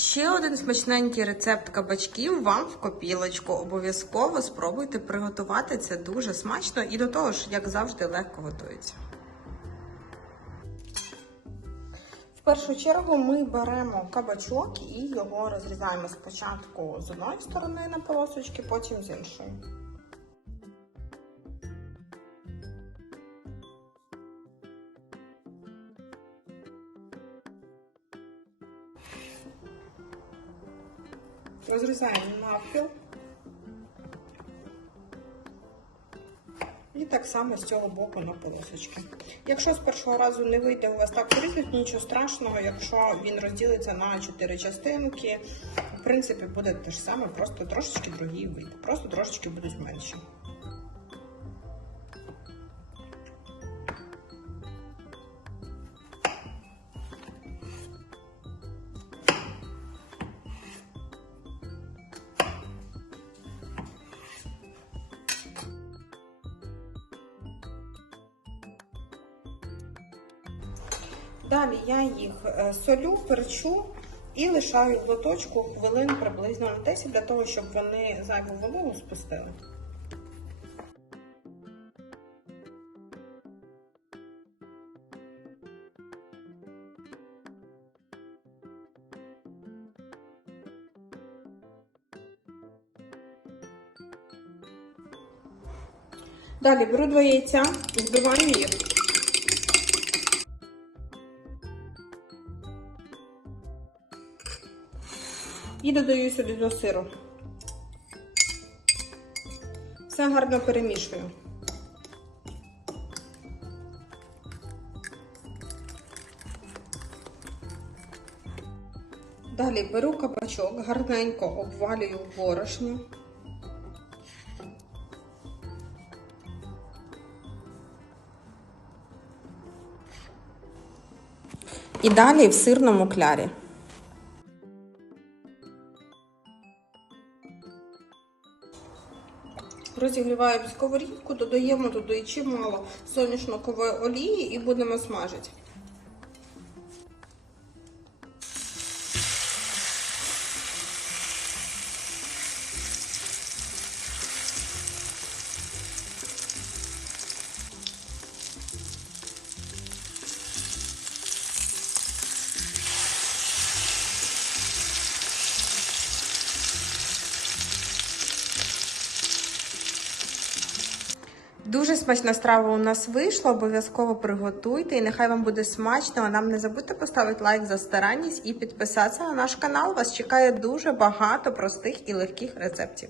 Ще один смачненький рецепт кабачків вам в копілочку. Обов'язково спробуйте приготувати це дуже смачно і до того ж, як завжди, легко готується. В першу чергу ми беремо кабачок і його розрізаємо спочатку з одної сторони на полосочки, потім з іншої. Розрізаємо навпіл. І так само з цього боку на полосочки. Якщо з першого разу не вийде у вас так порізати, нічого страшного, якщо він розділиться на 4 частинки, в принципі, буде те ж саме, просто трошечки другий вид. Просто трошечки будуть менші. Далі я їх е, солю, перчу і лишаю в лоточку хвилин приблизно на 10 для того, щоб вони зайву вологу спустили. Далі беру два яйця, збиваю їх. І додаю сюди до сиру. Все гарно перемішую. Далі беру кабачок, гарненько обвалюю в борошні. І далі в сирному клярі. Розігріваємо сковорідку, додаємо туди чимало соняшникової олії і будемо смажити. Дуже смачна страва у нас вийшла. Обов'язково приготуйте і нехай вам буде смачно. Нам не забудьте поставити лайк за старанність і підписатися на наш канал. Вас чекає дуже багато простих і легких рецептів.